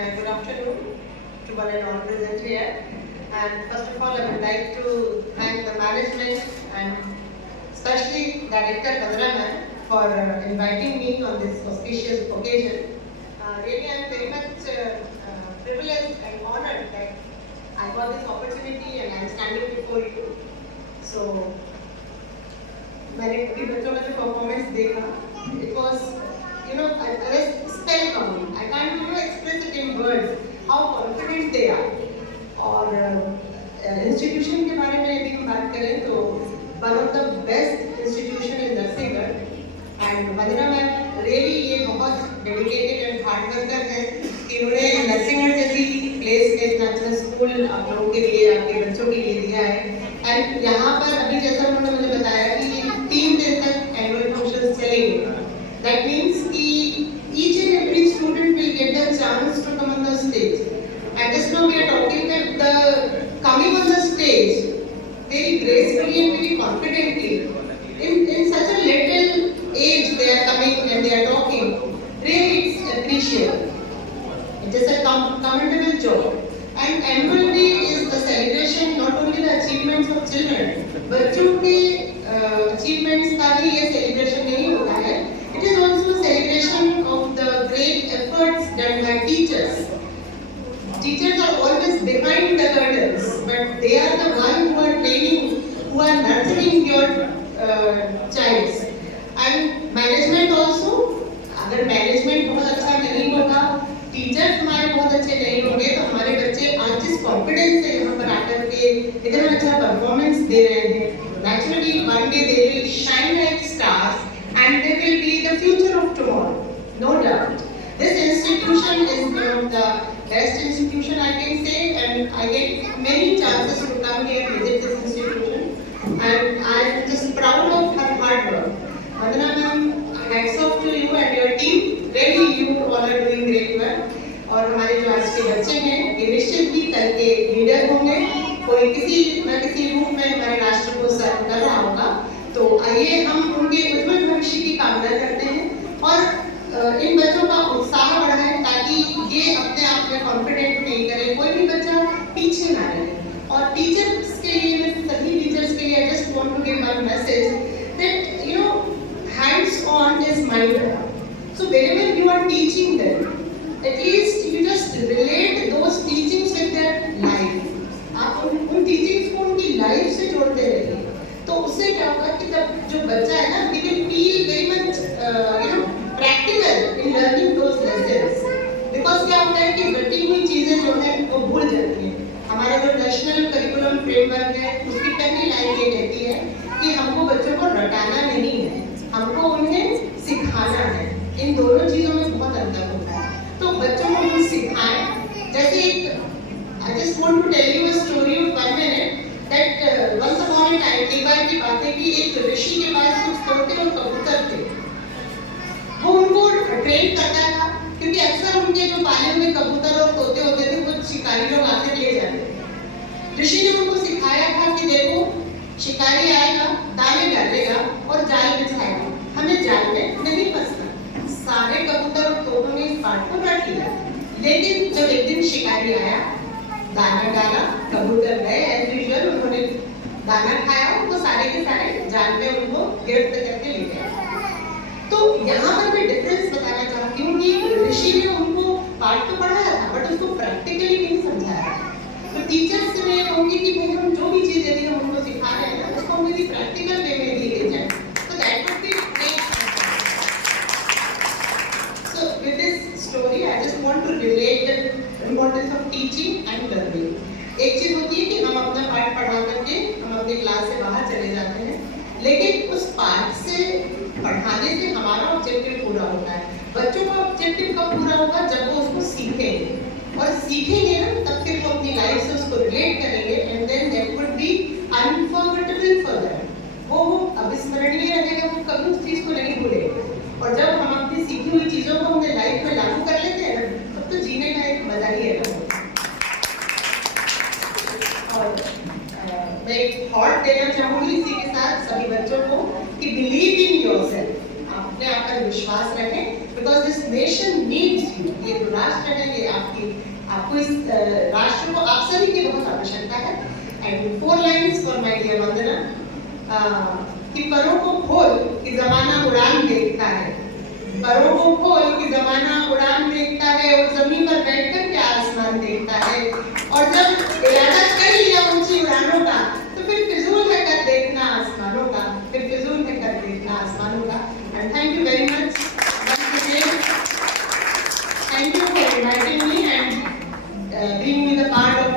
Good afternoon to one and all present here. And first of all, I would like to thank the management and especially Director Vandana ma'am for inviting me on this auspicious occasion. Really, I am very much privileged and honored that I got this opportunity and I am standing before you. So, मैंने अभी बच्चों का जो performance देखा, it was, I was spellbound. I can't express it in words how confident they are. और institution के बारे में यदि हम बात करें तो one of the best institution in Narsinghgarh and Vandana ma'am really ये बहुत dedicated and hard worker है कि उन्होंने नरसिंहगढ़ जैसी प्लेस में इतना अच्छा स्कूल आप लोगों के लिए आपके बच्चों के लिए दिया है एंड यहाँ पर अभी जैसा उन्होंने मुझे बताया कि 3 दिन तक एनुअल फंक्शन चलेंगे. That means कि each and every student will get the chance to come on the stage. And just now we are talking that the coming on the stage very gracefully and very confidently in such a little age they are coming and they are talking. Really it's appreciable. It is a commendable job. And annual day is the celebration not only the achievements of children, बच्चों के achievements का भी ये celebration नहीं होता है. It is also a celebration of the great efforts done by teachers. Teachers are always behind the curtains, but they are the ones who are training, who are nurturing your child. And management also, अगर management बहुत अच्छा नहीं होगा, teachers हमारे बहुत अच्छे नहीं होंगे, तो हमारे बच्चे आज जिस confidence से यहाँ पर आकर के इतना अच्छा performance दे रहे हैं, naturally one day they will shine like stars and they will be the future of tomorrow, no doubt. This institution is one of the best institution I can say, and I get many chances to come here and visit this institution, and I am just proud of her hard work. Vandana ma'am, hats off to you and your team. Really, you all are doing great work. और हमारे जो आज के बच्चे हैं, ये निश्चित ही कल के लीडर होंगे. कोई किसी न किसी रूप में हमारे राष्ट्र को सर्व कर रहा होगा. तो आइए हम उनके उज्जवल भविष्य की कामना करते हैं और इन बच्चों का उत्साह बढ़ाएं ताकि ये अपने आप में कॉन्फिडेंट फील करें. कोई भी बच्चा पीछे ना रहे. और टीचर्स के लिए, मैं सभी टीचर्स के लिए I just want to give one message that hands on is mind on. So whenever you are teaching them, at least you just relate those teachings with their life. आप उन teachings को उनकी life से जोड़ते रहिए. तो उससे क्या होगा कि जब जो बच्चा है ना, they will feel very much practical in learning those lessons. Because क्या होता है कि रटी हुई चीजें जो है वो भूल जाती हैं. हमारा जो नेशनल करिकुलम फ्रेमवर्क है उसकी पहली लाइन ये कहती है कि हमको बच्चों को रटाना नहीं है, हमको उन्हें सिखाना है. इन दोनों चीजों में बहुत अंतर होता है. तो बच्चों को हम सिखाएं. जैसे एक I just want to tell you a story of 1 minute that once upon a time, एक बार की बात है कि एक ऋषि के पास कुछ तोते और कबूतर थे. वो उनको ट्रेन करता था क्योंकि अक्सर उनके जो पाले हुए कबूतर और तोते होते थे कुछ शिकारी लोग आकर ले जाते थे. ऋषि ने उनको सिखाया था कि देखो, शिकारी आएगा, दाने डालेगा और जाल बिछाएगा, हमें जाल में नहीं फंसना. सारे कबूतर और तोतों ने इस बात को रट लिया. लेकिन जब एक दिन शिकारी आया, दाना डाला, कबूतर गए एज यूजुअल, उन्होंने दाना खाया, उनको सारे के सारे जाल में उनको गिरफ्त करके ले गए. तो यहाँ पर मैं डिफरेंस बताना चाहती हूँ कि ऋषि ने उनको पाठ तो पढ़ाया था बट उसको प्रैक्टिकली नहीं समझाया. तो टीचर्स से मैं कहूँगी कि भाई हम जो भी चीज़ यदि हम उनको सिखा रहे हैं ना, उसको हम यदि प्रैक्टिकल वे में दिए जाए तो that would be great. So with this story I just want to relate the importance of teaching and learning. एक चीज होती है कि हम अपना पाठ पढ़ा करके हम अपनी क्लास से बाहर चले जाते हैं, लेकिन उस पाठ से पढ़ाने से हमारा ऑब्जेक्टिव पूरा होता है. बच्चों का ऑब्जेक्टिव कब पूरा होगा? जब वो उसको सीखेंगे, और सीखेंगे ना तब फिर वो अपनी लाइफ से उसको रिलेट करेंगे and then that would be unforgettable for them. वो अविस्मरणीय रहेगा, वो कभी उस चीज को नहीं भूलेंगे. और जब हम अपनी सीखी हुई चीजों को अपने लाइफ में लागू कर लेते हैं तब तो जीने का एक मजा ही है. और मैं एक थॉट देना चाहूंगी इसी के साथ सभी बच्चों को कि बिलीव इन योरसेल्फ. अपने आप पर विश्वास रखें, because this nation needs you. ये जो राष्ट्र है ये आपकी आपको इस राष्ट्र को आप सभी की बहुत आवश्यकता है। And 4 lines for my dear Vandana कि परों को खोल कि जमाना उड़ान देखता है, परों को खोल कि जमाना उड़ान देखता है और जमीन पर बैठकर क्या आसमान देखता है। और जब इरादा कर लिया ऊंची उड़ानों का तो फिर फिजूल है कर देखना आसमानों का, फिर फिजूल है कर देखना आसमानों का। And thank you very much once again. Thank you for inviting me and being with a part of